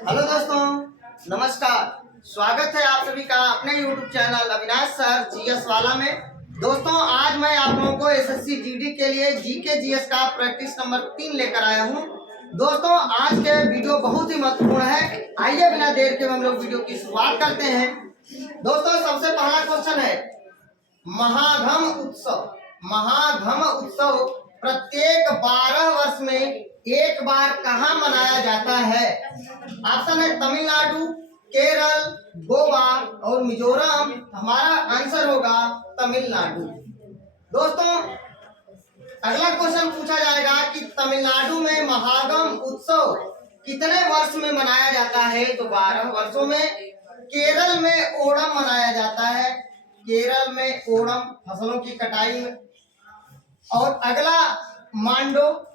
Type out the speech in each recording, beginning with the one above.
Hello दोस्तों, नमस्कार। स्वागत है आप सभी का अपने YouTube channel Avinash sir GS वाला में। दोस्तों, आज मैं आप लोगों को एसएससी जीडी के लिए जीके जीएस का प्रैक्टिस नंबर 3 लेकर आया हूं। दोस्तों, आज के वीडियो बहुत ही महत्वपूर्ण है। आइए बिना देर के हम लोग वीडियो की शुरुआत करते हैं। दोस्तों, सबसे पहला क्वेश्चन है महाघम उत्सव। महाघम उत्सव प्रत्येक 12 वर्ष में एक बार कहाँ मनाया जाता है? ऑप्शन है तमिलनाडु, केरल, गोवा और मिजोरम। हमारा आंसर होगा तमिलनाडु। दोस्तों, अगला क्वेश्चन पूछा जाएगा कि तमिलनाडु में महागम उत्सव कितने वर्ष में मनाया जाता है? तो 12 वर्षों में। केरल में ओणम मनाया जाता है। केरल में ओणम फसलों की कटाई में। और अगला मांडो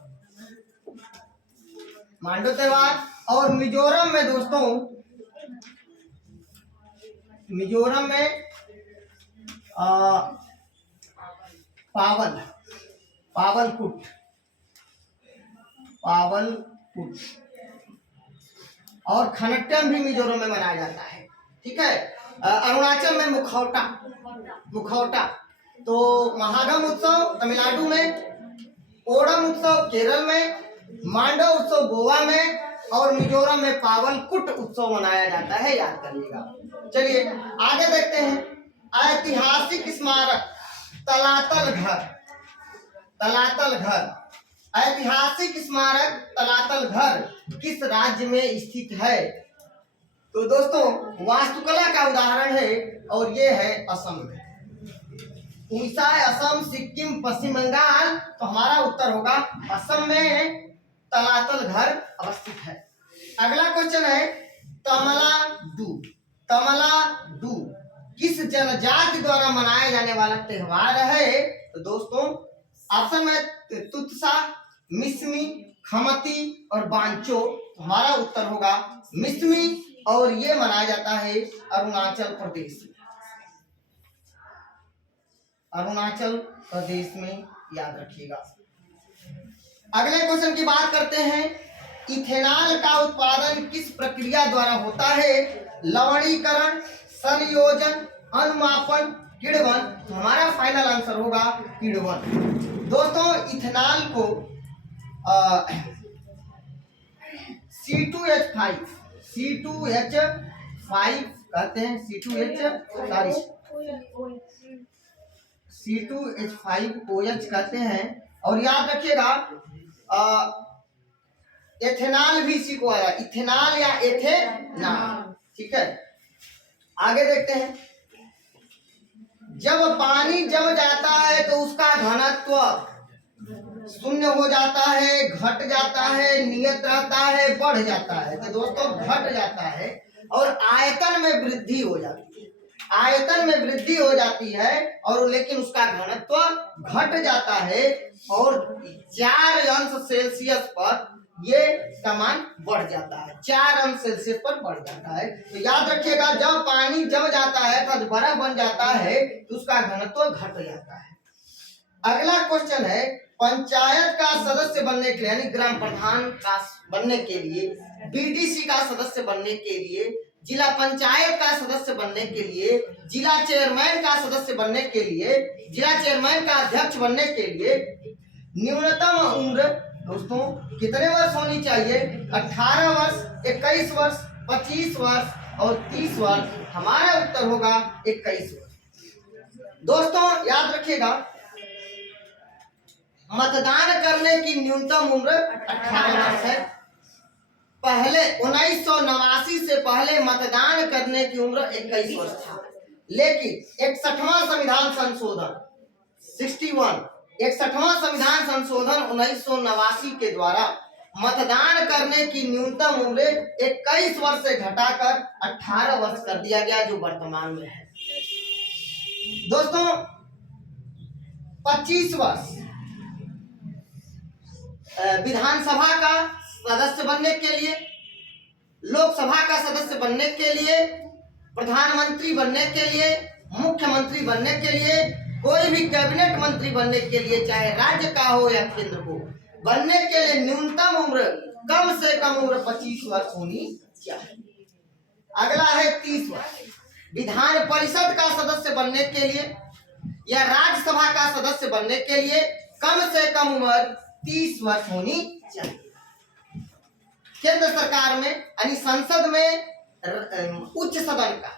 त्योहार। और मिजोरम में दोस्तों, मिजोरम में पावलकुट। और खनट्टम भी मिजोरम में मनाया जाता है। ठीक है। अरुणाचल में मुखौटा। तो महागम उत्सव तमिलनाडु में, ओणम उत्सव केरल में, मांडो उत्सव गोवा में और मिजोरम में पावलकुट उत्सव मनाया जाता है। याद करिएगा। चलिए आगे देखते हैं। ऐतिहासिक स्मारक तलातल घर। ऐतिहासिक स्मारक तलातल घर किस राज्य में स्थित है? तो दोस्तों, वास्तुकला का उदाहरण है और ये है असम में। उड़ीसा, असम, सिक्किम, पश्चिम बंगाल। तो हमारा उत्तर होगा असम में तलातल घर अवस्थित है। अगला क्वेश्चन है तमलाडू किस जनजाति द्वारा मनाया जाने वाला त्योहार है? तो दोस्तों, ऑप्शन में तुत्सा, मिसमी, खमती और बांचो। तो हमारा उत्तर होगा मिसमी और ये मनाया जाता है अरुणाचल प्रदेश में। याद रखिएगा। अगले क्वेश्चन की बात करते हैं। इथेनॉल का उत्पादन किस प्रक्रिया द्वारा होता है? लवणीकरण, संयोजन, अनुमापन, किण्वन। तो हमारा फाइनल आंसर होगा किण्वन। दोस्तों, इथेनॉल को C2H5 कहते हैं। C2H5OH कहते हैं। और याद रखिएगा, एथेनॉल भी इसी को आया, इथेनॉल या एथेनॉल। ठीक है। आगे देखते हैं। जब पानी जम जाता है तो उसका घनत्व शून्य हो जाता है, घट जाता है, नियत रहता है, बढ़ जाता है? तो दोस्तों, घट जाता है और आयतन में वृद्धि हो जाती है। और लेकिन उसका घनत्व घट जाता है और 4 अंश सेल्सियस पर ये मान बढ़ जाता है। 4 अंश सेल्सियस पर बढ़ जाता है। तो याद रखिएगा, जब पानी जम जाता है तो बर्फ बन जाता है तो उसका घनत्व घट जाता है। अगला क्वेश्चन है पंचायत का सदस्य बनने के लिए, यानी ग्राम प्रधान का बनने के लिए, बीडीसी का सदस्य बनने के लिए, जिला पंचायत का सदस्य बनने के लिए, जिला चेयरमैन का सदस्य बनने के लिए, जिला चेयरमैन का अध्यक्ष बनने के लिए न्यूनतम उम्र दोस्तों कितने वर्ष होनी चाहिए? 18 वर्ष, 21 वर्ष, 25 वर्ष और 30 वर्ष। हमारा उत्तर होगा 21 वर्ष। दोस्तों, याद रखिएगा, मतदान करने की न्यूनतम उम्र 18 वर्ष है। पहले 1989 से पहले मतदान करने की उम्र 21 वर्ष था। लेकिन 61वां संविधान संशोधन 61वां संविधान संशोधन 1989 के द्वारा मतदान करने की न्यूनतम उम्र 21 वर्ष से घटाकर 18 वर्ष कर दिया गया, जो वर्तमान में है। दोस्तों, 25 वर्ष विधानसभा का सदस्य बनने के लिए, लोकसभा का सदस्य बनने के लिए, प्रधानमंत्री बनने के लिए, मुख्यमंत्री बनने के लिए, कोई भी कैबिनेट मंत्री बनने के लिए, चाहे राज्य का हो या केंद्र को, बनने के लिए न्यूनतम उम्र, कम से कम उम्र 25 वर्ष होनी चाहिए। अगला है 30 वर्ष। विधान परिषद का सदस्य बनने के लिए या राज्यसभा का सदस्य बनने के लिए कम से कम उम्र 30 वर्ष होनी चाहिए। केंद्र सरकार में यानी संसद में उच्च सदन का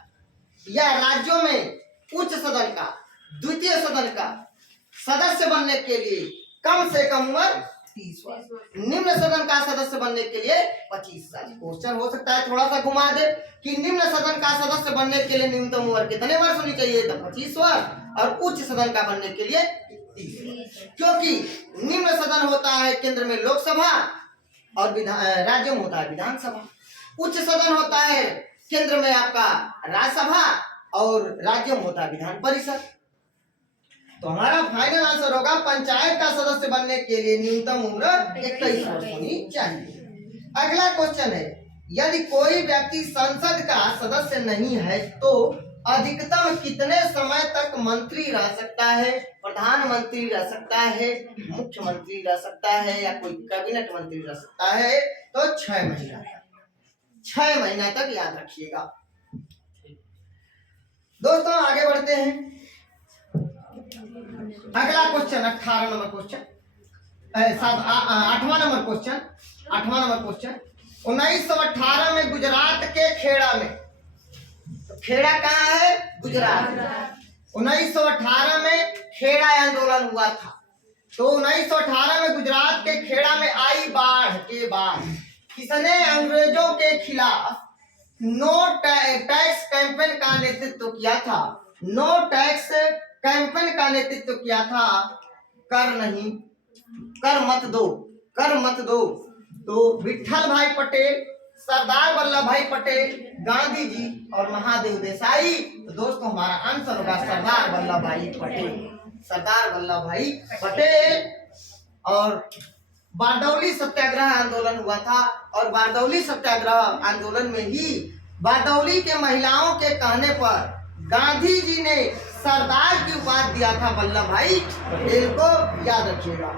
या राज्यों में उच्च सदन का द्वितीय सदन का सदस्य बनने के लिए कम से कम उम्र 30 वर्ष। निम्न सदन का सदस्य बनने के लिए 25 साल। क्वेश्चन हो सकता है थोड़ा सा घुमा दे कि निम्न सदन का सदस्य बनने के लिए न्यूनतम उम्र कितने वर्ष होनी चाहिए, तो 25 वर्ष, और उच्च सदन का बनने के लिए 30 वर्ष। क्योंकि निम्न सदन होता है केंद्र में लोकसभा और राज्य में होता है विधानसभा। उच्च सदन होता है केंद्र में आपका राज्यसभा और राज्य में होता है विधान परिषद। तो हमारा फाइनल आंसर होगा पंचायत का सदस्य बनने के लिए न्यूनतम उम्र 21 वर्ष होनी चाहिए। अगला क्वेश्चन है, यदि कोई व्यक्ति संसद का सदस्य नहीं है तो अधिकतम कितने समय तक मंत्री रह सकता है? प्रधानमंत्री रह सकता है, मुख्यमंत्री रह सकता है, या कोई कैबिनेट मंत्री रह सकता है? तो 6 महीना, 6 महीना तक याद रखिएगा। दोस्तों आगे बढ़ते हैं। अगला क्वेश्चन 18 नंबर क्वेश्चन, 8वां नंबर क्वेश्चन, 8वां नंबर क्वेश्चन। 1918 में गुजरात के खेड़ा में, तो खेड़ा कहाँ है? गुजरात। 1918 में खेड़ा आंदोलन हुआ था। तो 1918 में गुजरात के खेड़ा में आई बाढ़ के बाद किसने अंग्रेजों के खिलाफ नो टैक्स कैंपेन का नेतृत्व किया था? नो टैक्स कैंपेन का नेतृत्व किया था। कर नहीं, कर मत दो, कर मत दो। तो विठल भाई पटेल, सरदार वल्लभ भाई पटेल, गांधी जी और महादेव देसाई। तो दोस्तों हमारा आंसर होगा सरदार वल्लभ भाई पटेल, सरदार वल्लभ भाई पटेल। और बारडोली सत्याग्रह आंदोलन हुआ था, और बारडोली सत्याग्रह आंदोलन में ही बारडोली के महिलाओं के कहने पर गांधी जी ने सरदार की उपाधि दिया था वल्लभ भाई पटेल को, याद रखिएगा।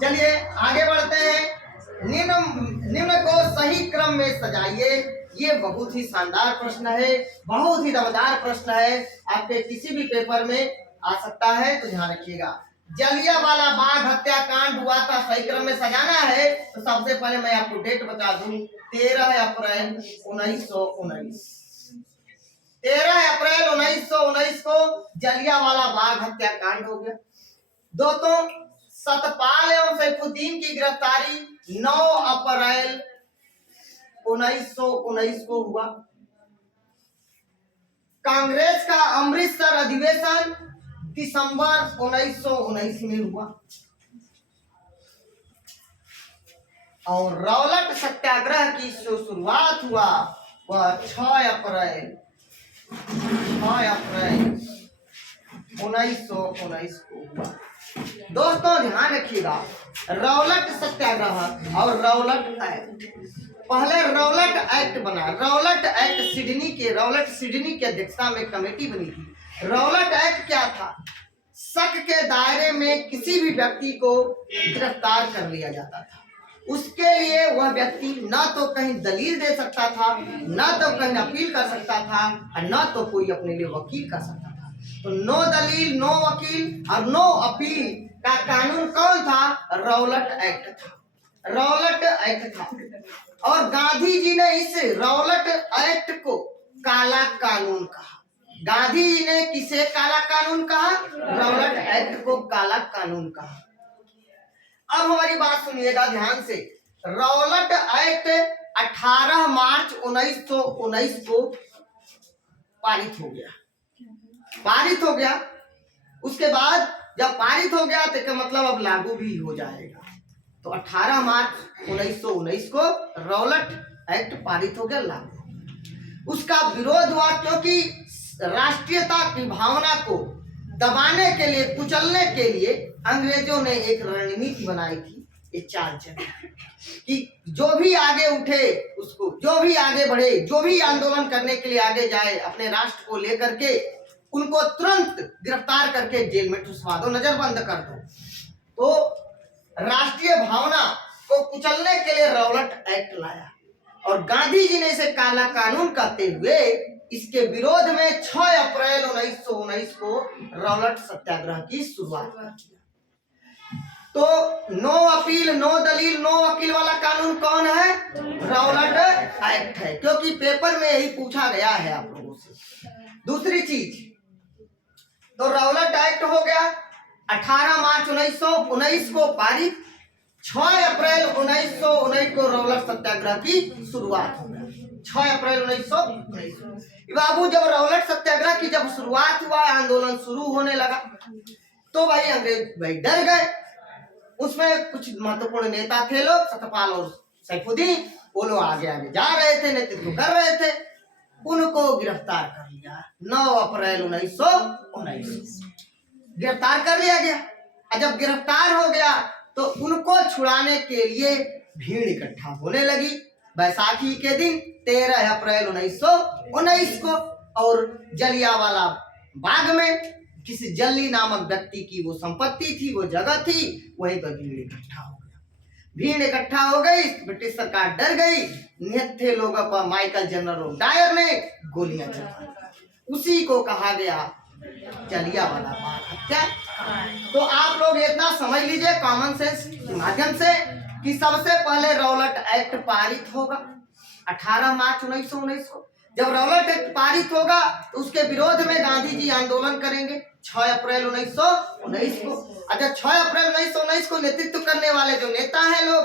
चलिए आगे बढ़ते हैं। निम्न को सही क्रम में सजाइए। ये बहुत ही शानदार प्रश्न है, बहुत ही दमदार प्रश्न है, आपके किसी भी पेपर में आ सकता है, तो ध्यान रखिएगा। जलियांवाला बाग हत्याकांड हुआ था, सही क्रम में सजाना है। तो सबसे पहले मैं आपको डेट बता दूं, 13 अप्रैल 1919। 13 अप्रैल 1919 को जलियांवाला बाग हत्याकांड हो गया। दोस्तों सतपाल एवं सैफुद्दीन की गिरफ्तारी 9 अप्रैल 1919 को हुआ। कांग्रेस का अमृतसर अधिवेशन दिसंबर 1919 में हुआ। और रौलट सत्याग्रह की जो शुरुआत हुआ वह 6 अप्रैल 1919 को हुआ। दोस्तों ध्यान रखिएगा, रौलट सत्याग्रह और रौलट एक्ट, पहले रौलट एक्ट बना। रौलट एक्ट रौलट सिडनी की अध्यक्षता में कमेटी बनी थी। रौलट एक्ट क्या था? शक के दायरे में किसी भी व्यक्ति को गिरफ्तार कर लिया जाता था। उसके लिए वह व्यक्ति न तो कहीं दलील दे सकता था, न तो कहीं अपील कर सकता था, और न तो कोई अपने लिए वकील कर सकता था। तो नो दलील, नो वकील और नो अपील का कानून कौन था? रौलट एक्ट था, रौलट एक्ट था। और गांधी जी ने इस रौलट एक्ट को काला कानून कहा। गांधी जी ने किसे काला कानून कहा? रौलट एक्ट को काला कानून कहा। अब हमारी बात सुनिएगा ध्यान से। रौलट एक्ट 18 मार्च 1919 को पारित हो गया। पारित हो गया, उसके बाद जब पारित हो गया तो क्या मतलब अब लागू भी हो जाएगा। तो 18 मार्च 1919 को रौलट एक्ट पारित हो गया, लागू। उसका विरोध हुआ क्योंकि राष्ट्रीयता की भावना को दबाने के लिए, कुचलने के लिए अंग्रेजों ने एक रणनीति बनाई थी, ये चाल चली कि जो भी आगे उठे उसको, जो भी आगे बढ़े, जो भी आंदोलन करने के लिए आगे जाए अपने राष्ट्र को लेकर के, उनको तुरंत गिरफ्तार करके जेल में ठुसवा दो, नजरबंद कर दो। तो राष्ट्रीय भावना को कुचलने के लिए रौलट एक्ट लाया। और गांधी जी ने इसे काला कानून कहते हुए इसके विरोध में 6 अप्रैल 1919 को रौलट सत्याग्रह की शुरुआत की। तो नो अपील नो दलील नो वकील वाला कानून कौन है? रौलट एक्ट है, क्योंकि पेपर में यही पूछा गया है आप लोगों से। दूसरी चीज, तो रौलट एक्ट हो गया 18 मार्च 1919 को पारित, 6 अप्रैल 1919 को रौलट सत्याग्रह की शुरुआत हो गया। 6 अप्रैल 1919 बाबू जब रौलट सत्याग्रह की जब शुरुआत हुआ, आंदोलन शुरू होने लगा, तो भाई अंग्रेज भाई डर गए। उसमें कुछ महत्वपूर्ण नेता थे लोग, सतपाल और सैफुद्दीन, वो लोग आगे आगे जा रहे थे, नेतृत्व कर रहे थे। उनको गिरफ्तार कर लिया 9 अप्रैल 1919 गिरफ्तार कर लिया गया। और जब गिरफ्तार हो गया तो उनको छुड़ाने के लिए भीड़ इकट्ठा होने लगी बैसाखी के दिन 13 अप्रैल 1919 को, और जलियांवाला बाग में किसी जल्ली नामक व्यक्ति की वो संपत्ति थी, वो जगह थी, वहीं पर भीड़ इकट्ठा हो गया। भीड़ इकट्ठा हो गई, ब्रिटिश सरकार डर गई, निहत थे लोगों पर माइकल जनरल डायर ने गोलियां चला दी। उसी को कहा गया जलियांवाला बाग हत्या। तो आप लोग इतना समझ लीजिए कॉमन सेंस के माध्यम से कि सबसे पहले रौलट एक्ट पारित होगा 18 मार्च 1919 को। जब रौलट एक्ट पारित होगा तो उसके विरोध में गांधी जी आंदोलन करेंगे 6 अप्रैल 1919 को। अच्छा, 6 अप्रैल 1919 को नेतृत्व करने वाले जो नेता हैं लोग,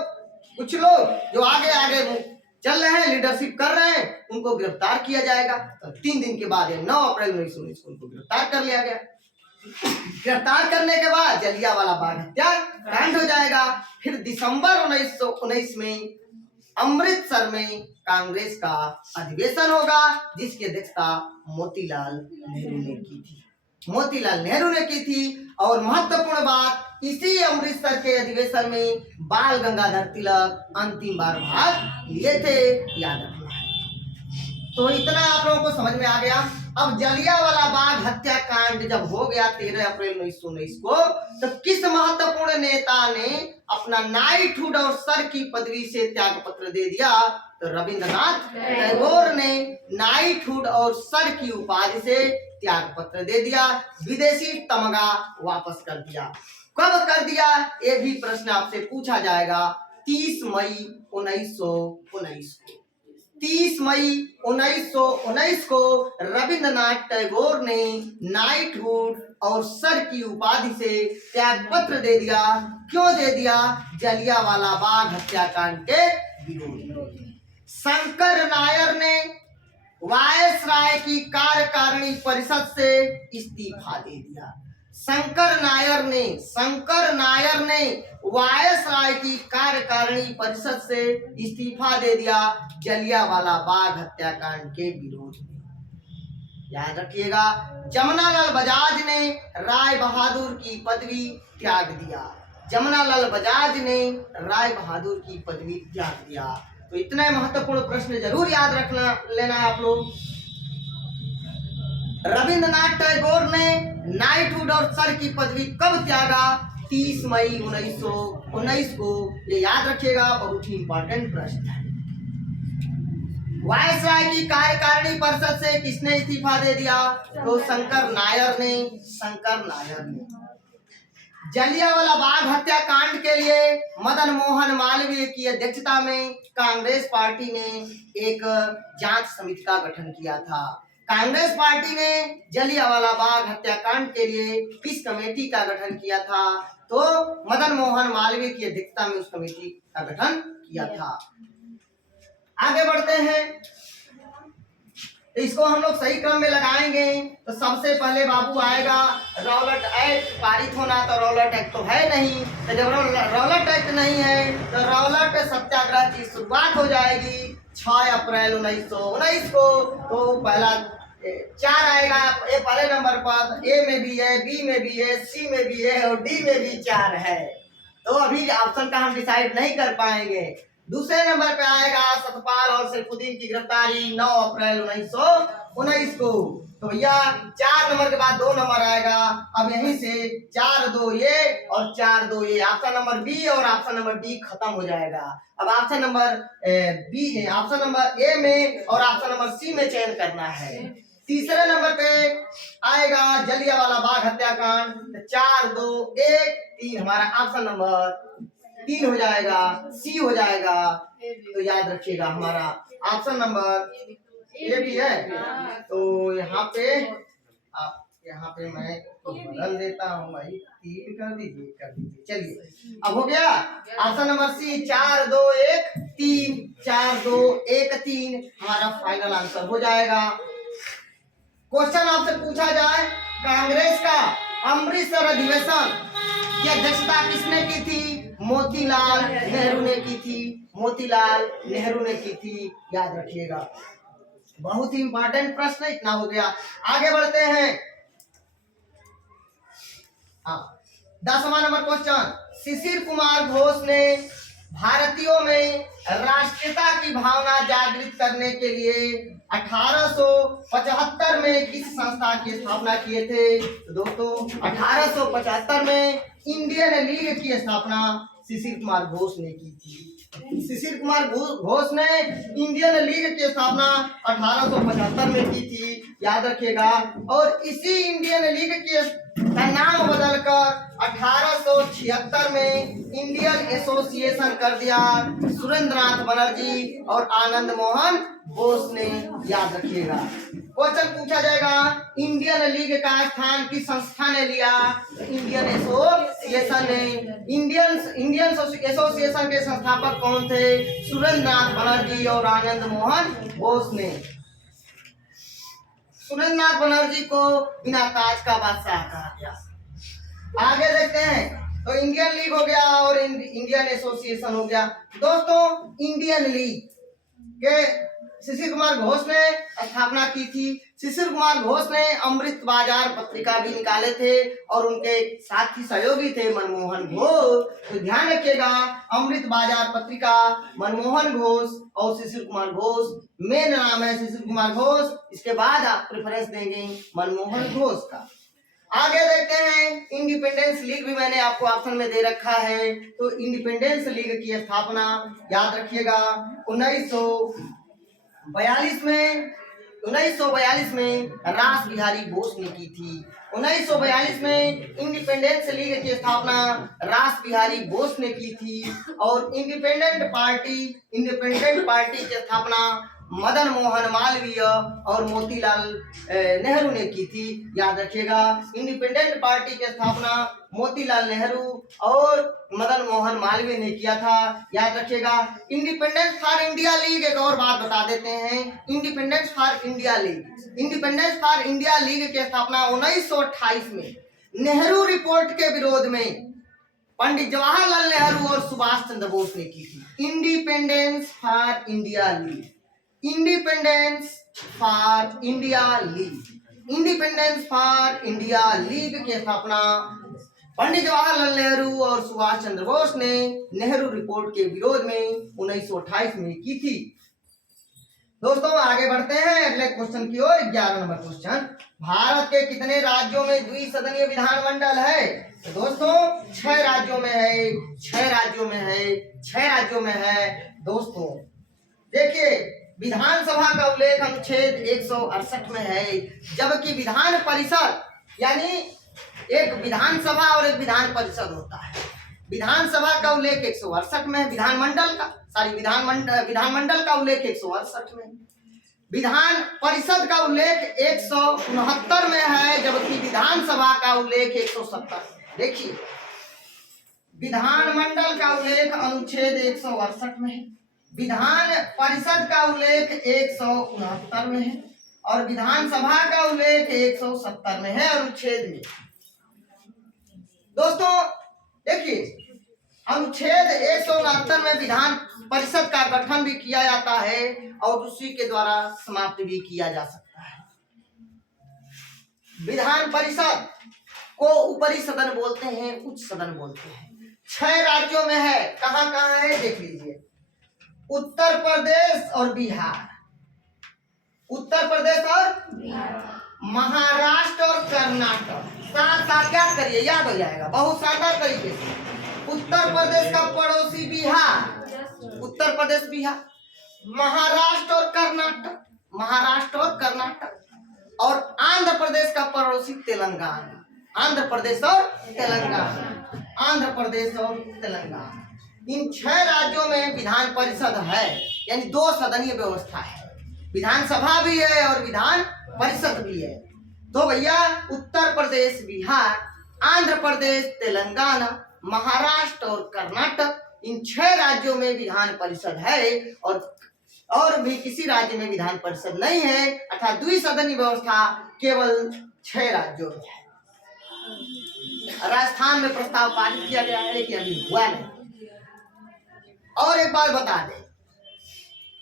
कुछ लोग जो आगे आगे चल रहे हैं, लीडरशिप कर रहे हैं, उनको गिरफ्तार किया जाएगा। तो 3 दिन के बाद 9 अप्रैल 1919 को उनको गिरफ्तार कर लिया गया। गिरफ्तार करने के बाद जलियांवाला बाग हत्याकांड हो जाएगा। फिर दिसंबर 1919 में अमृतसर में कांग्रेस का अधिवेशन होगा, जिसकी अध्यक्षता मोतीलाल नेहरू ने की थी। मोतीलाल नेहरू ने की थी। और महत्वपूर्ण बात, इसी अमृतसर के अधिवेशन में बाल गंगाधर तिलक अंतिम बार भाग लिए थे, याद रखना है। तो इतना आप लोगों को समझ में आ गया। अब जलियांवाला बाग हत्याकांड जब हो गया 13 अप्रैल 1919 को, तो किस महत्वपूर्ण नेता ने अपना नाइटहुड और सर की पदवी से त्याग पत्र दे दिया? तो रविंद्रनाथ टैगोर ने नाइटहुड और सर की उपाधि से त्याग पत्र दे दिया, विदेशी तमगा वापस कर दिया। कब कर दिया, ये भी प्रश्न आपसे पूछा जाएगा। 30 मई 1919 को 30 मई 1919 को रविंद्रनाथ टैगोर ने नाइटहुड और सर की उपाधि से त्याग पत्र दे दिया। क्यों दे दिया? जलियांवाला बाग हत्याकांड के विरोध। शंकर नायर ने वायसराय की कार्यकारिणी परिषद से इस्तीफा दे दिया। शंकर नायर ने वायसराय की कार्यकारिणी परिषद से इस्तीफा दे दिया जलियांवाला बाग हत्याकांड के विरोध में। याद रखिएगा, जमनालाल बजाज ने राय बहादुर की पदवी त्याग दिया। जमनालाल बजाज ने राय बहादुर की पदवी त्याग दिया। तो इतने महत्वपूर्ण प्रश्न जरूर याद रखना लेना आप लोग। रविंद्रनाथ टैगोर ने नाइटहुड और सर की पदवी कब त्यागा? 30 मई 1919 को। ये याद रखिएगा, बहुत ही इंपॉर्टेंट प्रश्न है। वायसराय की कार्यकारिणी परिषद से किसने इस्तीफा दे दिया? तो शंकर नायर ने। जलियांवाला बाग हत्याकांड के लिए मदन मोहन मालवीय की अध्यक्षता में कांग्रेस पार्टी ने एक जांच समिति का गठन किया था। कांग्रेस पार्टी ने जलियांवाला बाग हत्याकांड के लिए किस कमेटी का गठन किया था? तो मदन मोहन मालवीय की अध्यक्षता में उस कमेटी का गठन किया था। आगे बढ़ते हैं, इसको हम लोग सही क्रम में लगाएंगे। तो सबसे पहले बाबू आएगा रौलट एक्ट पारित होना। तो रौलट एक्ट तो है नहीं, तो जब रौलट एक्ट नहीं है तो रौलट सत्याग्रह की शुरुआत हो जाएगी 6 अप्रैल 1919 को। तो पहला 4 आएगा, ए पहले नंबर पर ए में भी है, बी में भी है, सी में भी है और डी में भी 4 है। तो अभी ऑप्शन का हम डिसाइड नहीं कर पाएंगे। दूसरे नंबर पे आएगा सतपाल और सैफुद्दीन की गिरफ्तारी 9 अप्रैल 1919 को। तो भैया 4 नंबर के बाद 2 नंबर आएगा। अब यहीं से 4 2 ये और 4 2 ये, ऑप्शन नंबर बी और ऑप्शन नंबर डी खत्म हो जाएगा। अब option number B, option number A में और ऑप्शन नंबर सी में चयन करना है। तीसरे नंबर पे आएगा जलियांवाला बाग हत्याकांड। 4 2 1 3 हमारा ऑप्शन नंबर 3 हो जाएगा, सी हो जाएगा। तो याद रखिएगा हमारा ऑप्शन नंबर ये भी है। तो यहाँ पे आप, यहाँ पे मैं बदल देता हूँ भाई, 3 कर दीजिए। चलिए अब हो गया ऑप्शन नंबर सी। 4 2 1 3, 4 2 1 3 हमारा फाइनल आंसर हो जाएगा। क्वेश्चन आपसे पूछा जाए, कांग्रेस का अमृतसर अधिवेशन की अध्यक्षता किसने की थी? मोतीलाल नेहरू ने की थी। मोतीलाल नेहरू ने की थी, याद रखिएगा। बहुत ही इंपॉर्टेंट प्रश्न, इतना हो गया। आगे बढ़ते हैं। 10वां नंबर क्वेश्चन, शिशिर कुमार घोष ने भारतीयों में राष्ट्रीयता की भावना जागृत करने के लिए 1875 में किस संस्था की स्थापना किए थे? तो दोस्तों 1875 में इंडियन लीग की स्थापना शिशिर कुमार घोष ने की थी। शिशिर कुमार घोष ने इंडियन लीग की स्थापना 1875 में की थी, याद रखिएगा। और इसी इंडियन लीग का नाम बदलकर 1876 में इंडियन एसोसिएशन कर दिया सुरेंद्रनाथ बनर्जी और आनंद मोहन बोस ने, याद रखिएगा। क्वेश्चन पूछा जाएगा, इंडियन लीग का स्थान किस संस्था ने लिया? इंडियन एसोसिएशन ने। इंडियन एसोसिएशन के संस्थापक कौन थे? सुरेंद्रनाथ बनर्जी और आनंद मोहन बोस ने। सुरेंद्रनाथ बनर्जी को बिना ताज का बादशाह कहा गया। आगे देखते हैं। तो इंडियन लीग हो गया और इंडियन एसोसिएशन हो गया। दोस्तों इंडियन लीग के शिशिर कुमार घोष ने स्थापना की थी। शिशिर कुमार घोष ने अमृत बाजार पत्रिका भी निकाले थे और उनके साथी सहयोगी थे मनमोहन घोष। तो ध्यान रखिएगा, अमृत बाजार पत्रिका, मनमोहन घोष और शिशिर कुमार घोष। मेन नाम है शिशिर कुमार घोष, इसके बाद आप प्रेफरेंस देंगे मनमोहन घोष का। आगे देखते हैं, इंडिपेंडेंस लीग भी मैंने आपको ऑप्शन में दे रखा है। तो इंडिपेंडेंस लीग की स्थापना, याद रखिएगा, 1942 में रास बिहारी बोस ने की थी। 1942 में इंडिपेंडेंस लीग की स्थापना रास बिहारी बोस ने की थी। और इंडिपेंडेंट पार्टी की स्थापना मदन मोहन मालवीय और मोतीलाल नेहरू ने की थी, याद रखिएगा। इंडिपेंडेंट पार्टी की स्थापना मोतीलाल नेहरू और मदन मोहन मालवीय ने किया था, याद रखिएगा। इंडिपेंडेंस फॉर इंडिया लीग, एक और बात बता देते हैं, इंडिपेंडेंस फॉर इंडिया लीग की स्थापना 1928 में नेहरू रिपोर्ट के विरोध में पंडित जवाहरलाल नेहरू और सुभाष चंद्र बोस ने की थी। Independence for India league, independence for India league की स्थापना पंडित जवाहरलाल नेहरू और सुभाष चंद्र बोस ने नेहरू रिपोर्ट के विरोध में 1928 में की थी। दोस्तों आगे बढ़ते हैं अगले क्वेश्चन की ओर। 11 नंबर क्वेश्चन, भारत के कितने राज्यों में द्विसदनीय विधानमंडल है? तो दोस्तो68 राज्यों में है, 6 राज्यों में है। दोस्तों देखिए, विधानसभा का उल्लेख अनुच्छेद 168 में है, जबकि विधान परिषद, यानी एक विधानसभा और एक विधान परिषद होता है। विधानसभा का उल्लेख 168 में, विधानमंडल का उल्लेख 168 में, विधान परिषद का उल्लेख 169 में है, जबकि विधानसभा का उल्लेख 170। देखिए, विधानमंडल का उल्लेख अनुच्छेद 168 में है, विधान परिषद का उल्लेख 169 में है और विधानसभा का उल्लेख 170 में है अनुच्छेद में। दोस्तों देखिए, अनुच्छेद 169 में विधान परिषद का गठन भी किया जाता है और उसी के द्वारा समाप्त भी किया जा सकता है। विधान परिषद को ऊपरी सदन बोलते हैं, उच्च सदन बोलते हैं। 6 राज्यों में है, कहाँ कहाँ है देख लीजिए। उत्तर प्रदेश और बिहार, उत्तर प्रदेश और महाराष्ट्र और कर्नाटक। साथ साथ क्या करिए, याद हो जाएगा बहुत शानदार तरीके से। उत्तर प्रदेश का पड़ोसी बिहार, उत्तर प्रदेश बिहार, महाराष्ट्र और कर्नाटक, महाराष्ट्र और कर्नाटक, और आंध्र प्रदेश का पड़ोसी तेलंगाना, आंध्र प्रदेश और तेलंगाना, आंध्र प्रदेश और तेलंगाना। इन 6 राज्यों में विधान परिषद है, यानी 2 सदनीय व्यवस्था है, विधानसभा भी है और विधान परिषद भी है। तो भैया उत्तर प्रदेश बिहार, आंध्र प्रदेश तेलंगाना, महाराष्ट्र और कर्नाटक, इन 6 राज्यों में विधान परिषद है, और भी किसी राज्य में विधान परिषद नहीं है, अर्थात द्विसदनीय व्यवस्था केवल 6 राज्यों में है। राजस्थान में प्रस्ताव पारित किया गया है कि अभी हुआ नहीं। और एक बात बता दें,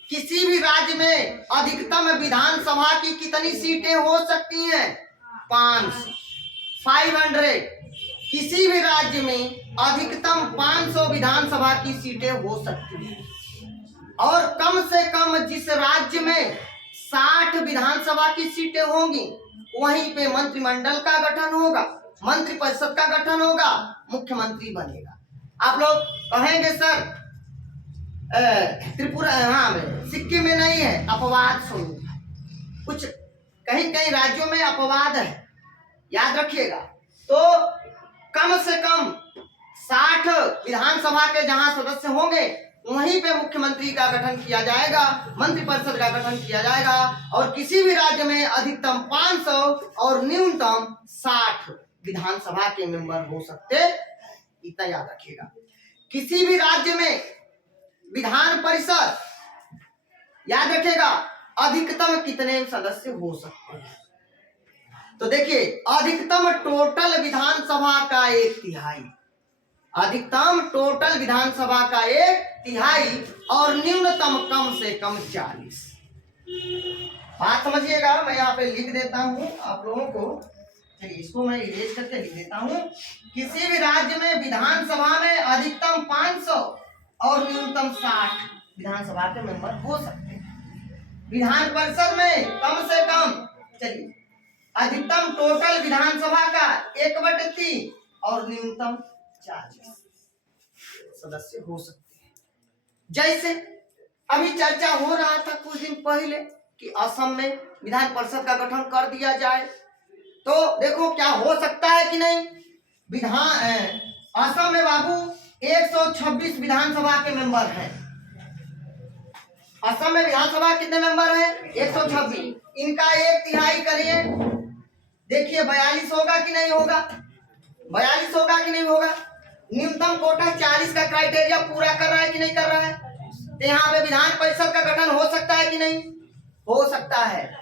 किसी भी राज्य में अधिकतम विधानसभा की कितनी सीटें हो सकती हैं? 500। किसी भी राज्य में अधिकतम 500 विधानसभा की सीटें हो सकती हैं, और कम से कम जिस राज्य में 60 विधानसभा की सीटें होंगी वहीं पे मंत्रिमंडल का गठन होगा, मंत्रिपरिषद का गठन होगा, मुख्यमंत्री बनेगा। आप लोग कहेंगे सर त्रिपुरा, हाँ सिक्किम में नहीं है, अपवाद स्वरूप है, कुछ कहीं कहीं राज्यों में अपवाद है, याद रखिएगा। तो कम से कम 60 विधानसभा के जहां सदस्य होंगे वहीं पे मुख्यमंत्री का गठन किया जाएगा, मंत्रिपरिषद का गठन किया जाएगा, और किसी भी राज्य में अधिकतम 500 और न्यूनतम 60 विधानसभा के मेंबर हो सकते, इतना याद रखिएगा। किसी भी राज्य में विधान परिषद, याद रखिएगा, अधिकतम कितने सदस्य हो सकते हैं? तो देखिए, अधिकतम टोटल विधानसभा का 1/3, अधिकतम टोटल विधानसभा का 1/3, और न्यूनतम कम से कम 40। बात समझिएगा, मैं यहाँ पे लिख देता हूँ आप लोगों को, चलिए इसको मैं इरेज करके लिख देता हूँ। किसी भी राज्य में विधानसभा में अधिकतम 500 और न्यूनतम 60 विधानसभा के मेंबर हो सकते हैं। विधान परिषद में कम से कम, चलिए, अधिकतम टोटल विधानसभा का 1/3 और न्यूनतम 40 सदस्य हो सकते हैं। जैसे अभी चर्चा हो रहा था कुछ दिन पहले कि असम में विधान परिषद का गठन कर दिया जाए, तो देखो क्या हो सकता है कि नहीं। असम में बाबू 126 विधानसभा के मेंबर हैं। असम में विधानसभा कितने मेंबर हैं? 126। इनका 1/3 करिए, देखिए 42 होगा कि नहीं होगा? 42 होगा कि नहीं होगा? न्यूनतम कोटा 40 का क्राइटेरिया पूरा कर रहा है कि नहीं कर रहा है? तो यहाँ पे विधान परिषद का गठन हो सकता है कि नहीं? हो सकता है।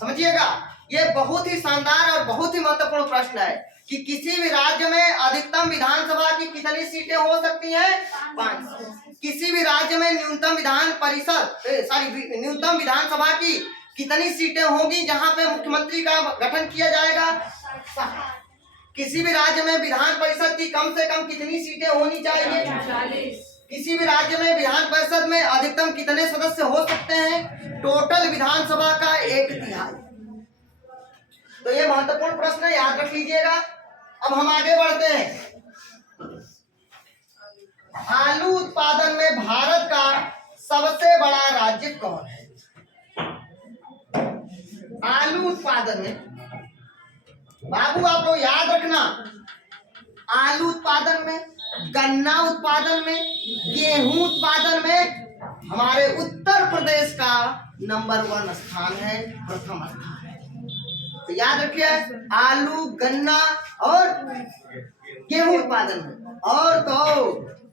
समझिएगा, ये बहुत ही शानदार और बहुत ही महत्वपूर्ण प्रश्न है कि किसी भी राज्य में अधिकतम विधानसभा की कितनी सीटें हो सकती हैं? 500। किसी भी राज्य में न्यूनतम न्यूनतम विधानसभा की कितनी सीटें होंगी जहां पे मुख्यमंत्री का गठन किया जाएगा? 60। किसी भी राज्य में विधान परिषद की कम से कम कितनी सीटें होनी चाहिए? 40। किसी भी राज्य में विधान परिषद में अधिकतम कितने सदस्य हो सकते हैं? टोटल विधानसभा का 1/3। तो ये महत्वपूर्ण प्रश्न है, याद रख लीजिएगा। अब हम आगे बढ़ते हैं। आलू उत्पादन में भारत का सबसे बड़ा राज्य कौन है? आलू उत्पादन में बाबू आप लोग याद रखना, आलू उत्पादन में, गन्ना उत्पादन में, गेहूं उत्पादन में हमारे उत्तर प्रदेश का नंबर 1 स्थान है, प्रथम स्थान है। तो याद रखिए, आलू, गन्ना और गेहूं उत्पादन में, और तो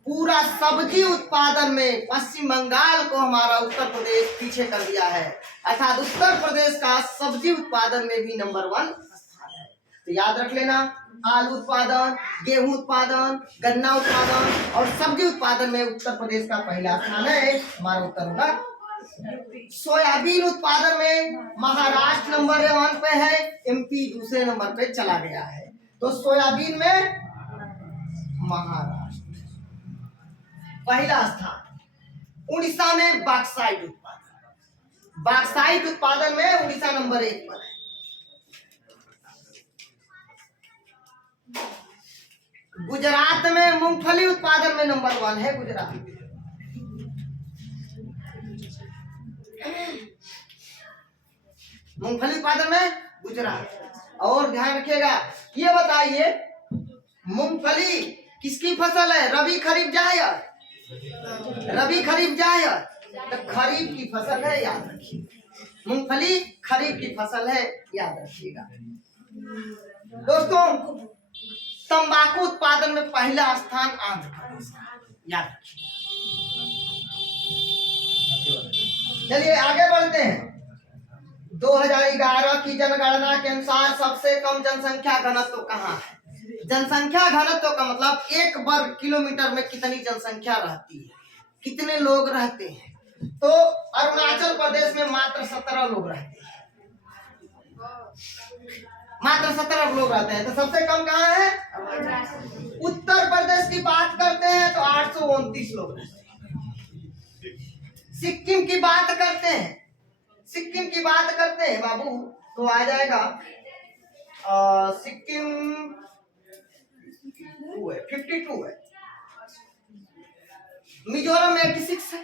पूरा सब्जी उत्पादन में पश्चिम बंगाल को हमारा उत्तर प्रदेश पीछे कर दिया है, अर्थात उत्तर प्रदेश का सब्जी उत्पादन में भी नंबर 1 स्थान है। तो याद रख लेना, आलू उत्पादन, गेहूं उत्पादन, गन्ना उत्पादन और सब्जी उत्पादन में उत्तर प्रदेश का पहला स्थान है, हमारा उत्तर होगा। सोयाबीन उत्पादन में महाराष्ट्र नंबर 1 पे है, एमपी दूसरे नंबर पे चला गया है। तो सोयाबीन में महाराष्ट्र पहला स्थान, उड़ीसा में बॉक्साइट उत्पादन, बॉक्साइट उत्पादन में उड़ीसा नंबर 1 पर है। गुजरात में मूंगफली उत्पादन में नंबर 1 है गुजरात। मूंगफली उत्पादन में गुजरात। और ध्यान रखिएगा, ये बताइए मूंगफली किसकी फसल है? रबी खरीफ जायद, रबी खरीफ जायद, तो खरीफ की फसल है, याद रखिए। मूंगफली खरीफ की फसल है, याद रखिएगा। दोस्तों, तंबाकू उत्पादन में पहला स्थान आंध्र प्रदेश का, याद रखिए। चलिए आगे बढ़ते हैं। 2011 की जनगणना के अनुसार सबसे कम जनसंख्या घनत्व कहाँ है? जनसंख्या घनत्व का मतलब 1 वर्ग किलोमीटर में कितनी जनसंख्या रहती है, कितने लोग रहते हैं। तो अरुणाचल प्रदेश में मात्र 17 लोग रहते हैं, मात्र 17 लोग रहते हैं। तो सबसे कम कहाँ है? उत्तर प्रदेश की बात करते हैं तो 829 लोग रहते हैं। सिक्किम की बात करते हैं, सिक्किम की बात करते हैं बाबू, तो आ जाएगा सिक्किम 52 है, मिजोरम में 86 है,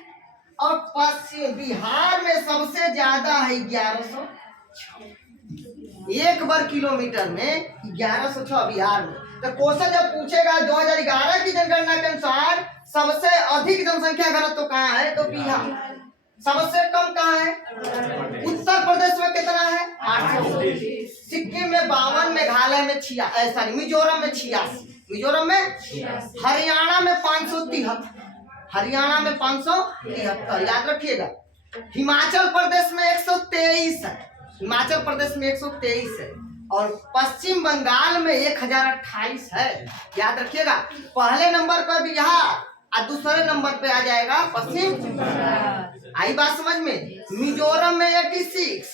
और पश्चिम बिहार में सबसे ज्यादा है 1106। 1 वर्ग किलोमीटर में 1106 बिहार में। तो क्वेश्चन जब पूछेगा 2011 की जनगणना के अनुसार सबसे अधिक जनसंख्या घनत्व कहाँ है, तो बिहार। सबसे कम कहाँ है? उत्तर प्रदेश में कितना है? 800। सिक्किम में 52, मेघालय में 86, मिजोरम में 86, मिजोरम में, हरियाणा में 573, हरियाणा में 573, याद रखिएगा। हिमाचल प्रदेश में 123 है, हिमाचल प्रदेश में 123 है, और पश्चिम बंगाल में 1028 है, याद रखिएगा। पहले नंबर पर बिहार और दूसरे नंबर पे आ जाएगा पश्चिम बंगाल। आई बात समझ में? मिजोरम में 86,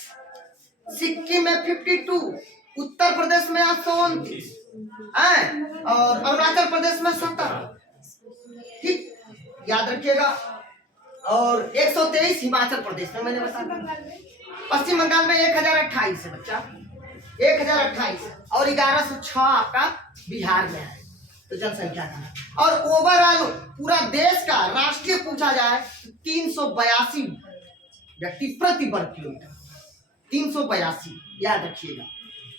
सिक्किम में 52, उत्तर प्रदेश में 829 और अरुणाचल प्रदेश में 17, ठीक, याद रखिएगा। और 123 हिमाचल प्रदेश में, मैंने बताया। पश्चिम बंगाल में 1028 है बच्चा, 1028, और 1106 आपका बिहार में है। तो जनसंख्या का और ओवरऑल पूरा देश का राष्ट्रीय पूछा जाए तो 382 व्यक्ति प्रति वर्ग किलोमीटर, 382, याद रखिएगा,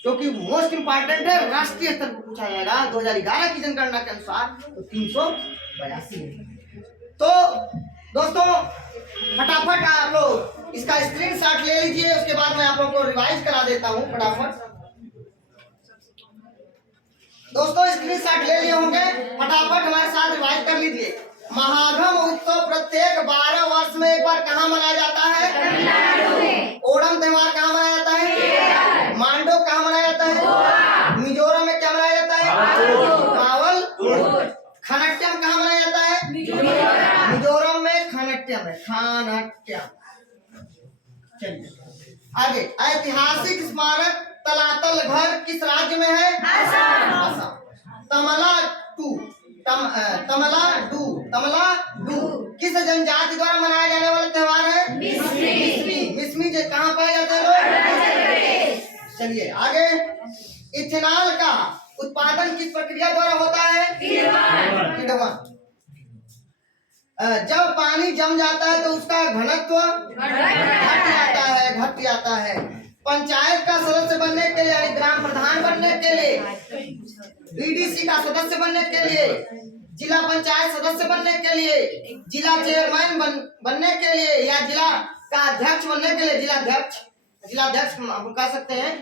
क्योंकि मोस्ट इंपॉर्टेंट है, राष्ट्रीय स्तर पर पूछा जाएगा 2011 की जनगणना के अनुसार तो 382। तो दोस्तों फटाफट आप लोग इसका स्क्रीनशॉट ले लीजिए, उसके बाद मैं आप लोगों को रिवाइज करा देता हूं फटाफट। दोस्तों स्क्रीनशॉट ले लिए होंगे, फटाफट हमारे साथ रिवाइज कर लीजिए। महागम उत्सव प्रत्येक 12 वर्ष में एक बार कहाँ मनाया जाता है? ओणम त्योहार कहाँ मनाया जाता है? मांडो कहाँ मनाया जाता है? मिजोरम में क्या मनाया जाता है? कावल। खानाट्यम कहाँ मनाया जाता है? मिजोरम में खानाट्यम है, खानाट्यम। चलिए आगे, ऐतिहासिक स्मारक तलातल घर किस राज्य में है? असम। तमलाडू किस जनजाति द्वारा मनाया जाने वाला त्योहार है? मिसमी जो कहाँ पाए जाते हैं? चलिए आगे, इथेनॉल का उत्पादन किस प्रक्रिया द्वारा होता है? किण्वन। जब पानी जम जाता है तो उसका घनत्व घट जाता है। पंचायत का सदस्य बनने के लिए, यानी ग्राम प्रधान बनने के लिए, बीडीसी का सदस्य बनने के लिए, जिला पंचायत सदस्य बनने के लिए, जिला चेयरमैन बनने के लिए, या जिला का अध्यक्ष बनने के लिए, जिलाध्यक्ष हम कह सकते हैं,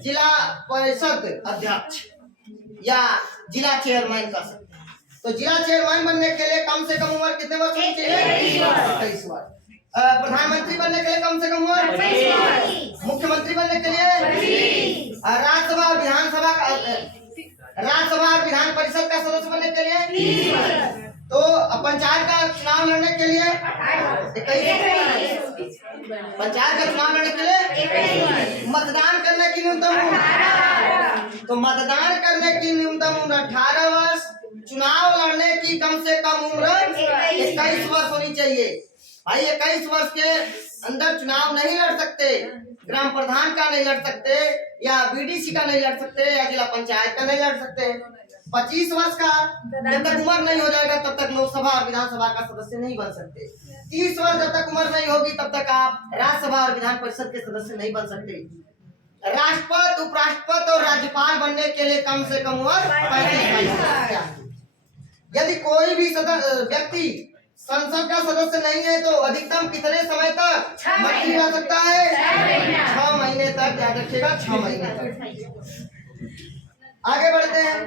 जिला परिषद अध्यक्ष या जिला चेयरमैन कर सकते हैं। तो जिला चेयरमैन बनने के लिए कम से कम उम्र कितने वर्ष होनी चाहिए? 21 वर्ष। प्रधानमंत्री बनने के लिए कम से कम उम्र 20, मुख्यमंत्री बनने के लिए, राज्यसभा और विधान परिषद का सदस्य बनने के लिए 30, तो पंचायत का चुनाव लड़ने के लिए 21, पंचायत का चुनाव लड़ने के लिए मतदान करने की न्यूनतम उम्र, तो मतदान करने की न्यूनतम उम्र 18 वर्ष, चुनाव लड़ने की कम से कम उम्र 21 वर्ष होनी चाहिए। भाई 21 वर्ष के अंदर चुनाव नहीं लड़ सकते, ग्राम प्रधान का नहीं लड़ सकते, या बीडीसी का नहीं लड़ सकते, या जिला पंचायत का नहीं लड़ सकते। 25 वर्ष का जब तक उम्र नहीं हो जाएगा तब तक लोकसभा और विधानसभा का सदस्य नहीं बन सकते। 30 वर्ष जब तक उम्र नहीं होगी तब तक आप राज्यसभा और विधान परिषद के सदस्य नहीं बन सकते। राष्ट्रपति, उपराष्ट्रपति और राज्यपाल बनने के लिए कम से कम उम्र 35 वर्ष। यदि कोई भी व्यक्ति संसद का सदस्य नहीं है तो अधिकतम कितने समय तक मंत्री रह सकता है? 6 महीने तक। याद रखिएगा, 6 महीने तक। आगे बढ़ते हैं।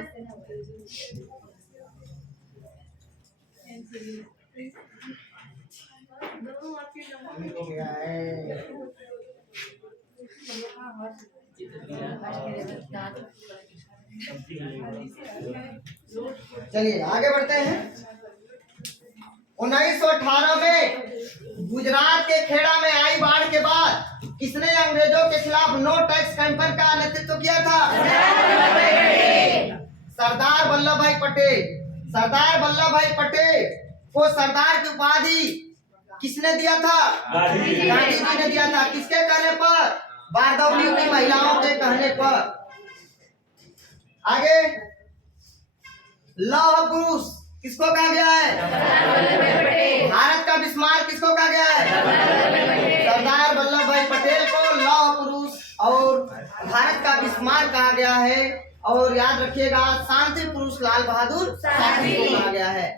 चलिए आगे बढ़ते हैं। 1918 में गुजरात के खेड़ा में आई बाढ़ के बाद किसने अंग्रेजों के खिलाफ नो टैक्स कैंपेन का नेतृत्व किया था? सरदार वल्लभ भाई पटेल। सरदार वल्लभ भाई पटेल को सरदार की उपाधि किसने दिया था? गांधी जी ने दिया था। किसके कहने पर? बारदौली की महिलाओं के कहने पर। आगे, लौह पुरुष किसको कहा गया है? भारत का बिस्मार्क किसको कहा गया है? सरदार वल्लभ भाई पटेल को लौह पुरुष और भारत का बिस्मार्क कहा गया है। और याद रखिएगा, शांति पुरुष लाल बहादुर शास्त्री को कहा गया है।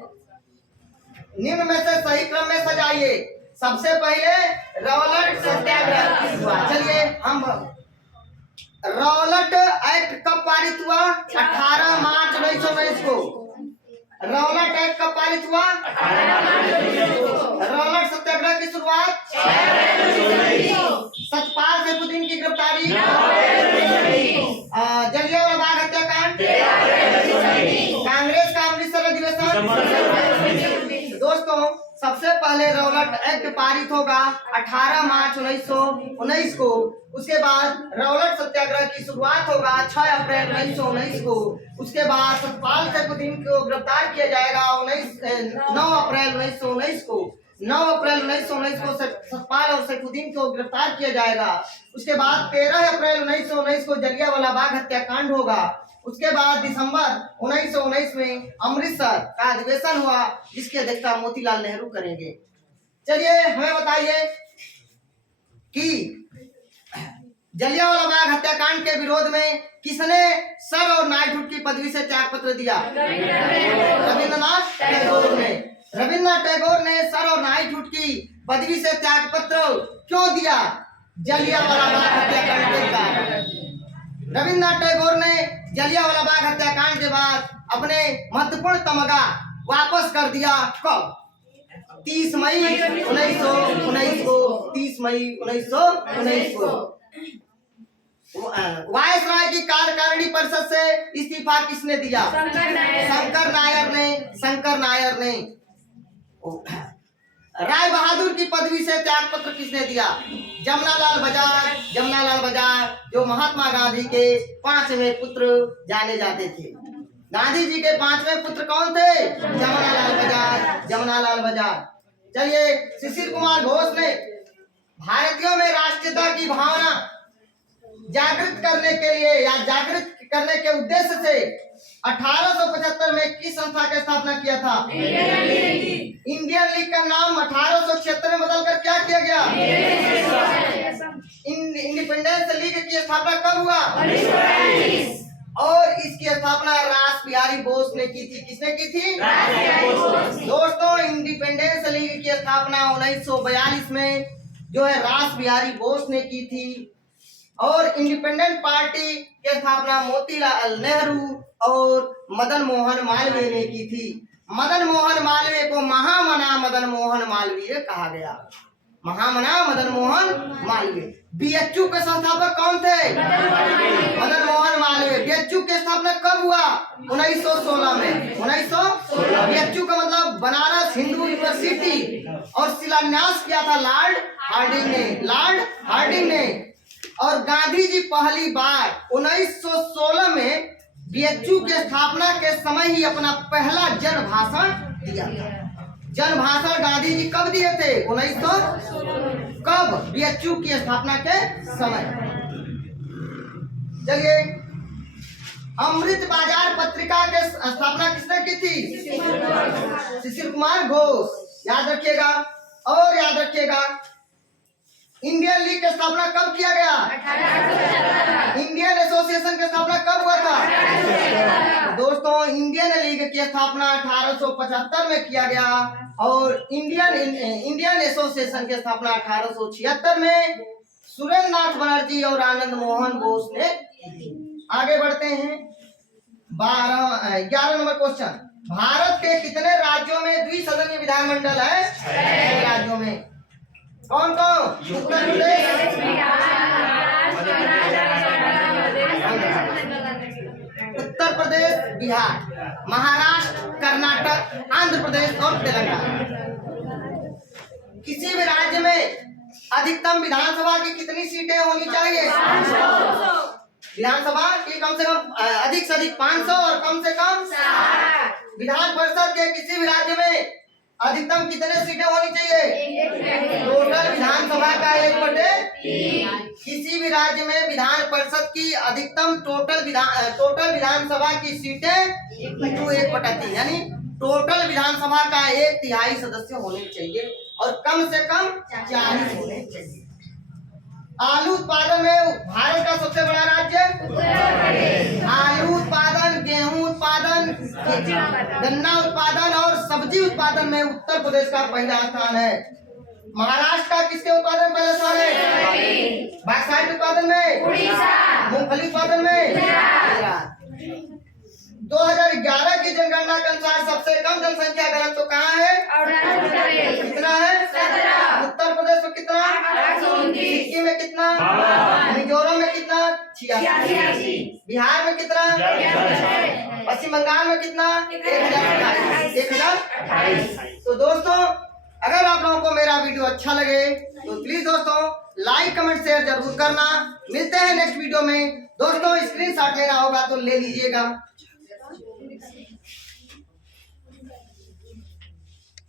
निम्न में से सही क्रम में सजाइए। सबसे पहले रॉलेट सत्याग्रह हुआ। चलिए हम रॉलेट एक्ट कब पारित हुआ? 18 मार्च 1919 को। रॉलेट एक्ट कब पारित हुआ? रॉलेट सत्याग्रह की शुरुआत? सतपाल सैफुद्दीन की गिरफ्तारी? जलियांवाला बाग हत्याकांड? कांग्रेस का अमृतसर अधिवेशन? दोस्तों, सबसे पहले रॉलेट एक्ट पारित होगा 18 मार्च 1919 को। उसके बाद रॉलेट सत्याग्रह की शुरुआत होगा 6 अप्रैल 1919 को। उसके बाद सतपाल सैफुद्दीन को गिरफ्तार किया जाएगा 9 अप्रैल 1919 को। 9 अप्रैल 1919 को सतपाल और सैफुद्दीन को गिरफ्तार किया जाएगा। उसके बाद 13 अप्रैल 1919 को जलियांवाला बाग हत्याकांड होगा। उसके बाद दिसंबर 1919 में अमृतसर का अधिवेशन हुआ, जिसकी अध्यक्षता मोतीलाल नेहरू करेंगे। चलिए हमें बताइए कि जलियांवाला बाग हत्याकांड के विरोध में किसने सर और नाइटहुड की पदवी से त्याग पत्र दिया? रविंद्रनाथ टैगोर ने। रविंद्रनाथ टैगोर ने सर और नाइटहुड की पदवी से त्याग पत्र क्यों दिया? जलियांवाला बाग हत्याकांड के कारण। रविंद्रनाथ टैगोर ने जलियांवाला बाग हत्याकांड के बाद अपने महत्वपूर्ण तमगा वापस कर दिया। कब? 30 मई 1919 को। 30 मई 1919 को वायसराय की कार्यकारिणी परिषद से इस्तीफा किसने दिया? शंकर नायर ने। राय बहादुर की पदवी से त्याग पत्र किसने दिया? जमनालाल बजाज, जो महात्मा गांधी के 5वें पुत्र जाने जाते थे। गांधी जी के 5वें पुत्र कौन थे? जमनालाल बजाज। चलिए, शिशिर कुमार घोष ने भारतीयों में राष्ट्रीयता की भावना जागृत करने के लिए या जागृत करने के उद्देश्य से 1875 में किस संस्था की स्थापना किया था? इंडियन लीग का नाम 1876 में बदलकर क्या किया गया? इंडिपेंडेंस लीग की स्थापना कब हुआ? और इसकी स्थापना रास बिहारी बोस ने की थी। किसने की थी? दोस्तों, इंडिपेंडेंस लीग की स्थापना 1942 में जो है रास बिहारी बोस ने की थी। और इंडिपेंडेंट पार्टी की स्थापना मोतीलाल नेहरू और मदन मोहन मालवीय ने की थी। मदन मोहन मालवीय को महामना मदन मोहन मालवीय कहा गया। महामना मदन मोहन मालवीय। बीएचयू के संस्थापक कौन थे? मदन मोहन मालवीय। बीएचयू की स्थापना कब हुआ? 1916 में। 1916। बीएचयू का मतलब बनारस हिंदू यूनिवर्सिटी। और शिलान्यास किया था लॉर्ड हार्डिंग ने। और गांधी जी पहली बार 1916 में बीएचयू की स्थापना के समय ही अपना पहला जन भाषण दिया था। जन भाषण गांधी जी कब दिए थे? 1900 कब? बीएचयू की स्थापना के समय। चलिए, अमृत बाजार पत्रिका के स्थापना किसने की थी? शिशिर कुमार घोष। याद रखिएगा। और याद रखिएगा, इंडियन लीग की स्थापना कब किया गया? इंडियन एसोसिएशन की स्थापना कब हुआ था? दोस्तों, इंडियन लीग की स्थापना 1875 में किया गया और इंडियन एसोसिएशन की स्थापना 1876 में सुरेंद्र नाथ बनर्जी और आनंद मोहन बोस ने। आगे बढ़ते हैं। 11 नंबर क्वेश्चन, भारत के कितने राज्यों में द्विसदनीय विधानमंडल है? 6 राज्यों में। कौन कौन? उत्तर प्रदेश, बिहार, महाराष्ट्र, कर्नाटक, आंध्र प्रदेश और तेलंगाना। किसी भी राज्य में अधिकतम विधानसभा की कितनी सीटें होनी चाहिए? विधानसभा की कम से कम अधिक से अधिक 500 और कम से कम 60। विधान परिषद के किसी भी राज्य में अधिकतम कितने सीटें होनी चाहिए? टोटल विधानसभा का 1/3। किसी भी राज्य में विधान परिषद की अधिकतम टोटल विधानसभा की सीटें 1/3, यानी टोटल विधानसभा का 1/3 सदस्य होने चाहिए और कम से कम 40 होने चाहिए। आलू उत्पादन में भारत का सबसे बड़ा राज्य? आलू उत्पादन, गेहूं उत्पादन, गन्ना उत्पादन और सब्जी उत्पादन में उत्तर प्रदेश का पहला स्थान है। महाराष्ट्र का किसके उत्पादन पहला स्थान है? बॉक्साइट उत्पादन में, मूंगफली उत्पादन में। 2011 की जनगणना के अनुसार सबसे कम जनसंख्या घनत्व कहाँ है? कितना है? 17। उत्तर प्रदेश में कितना? 829। में कितना? मिजोरम में कितना? 86। बिहार में कितना? 66। पश्चिम बंगाल में कितना? 1028। तो दोस्तों, अगर आप लोगों को मेरा वीडियो अच्छा लगे तो प्लीज दोस्तों लाइक कमेंट शेयर जरूर करना। मिलते हैं नेक्स्ट वीडियो में। दोस्तों, स्क्रीनशॉट लेना होगा तो ले लीजिएगा।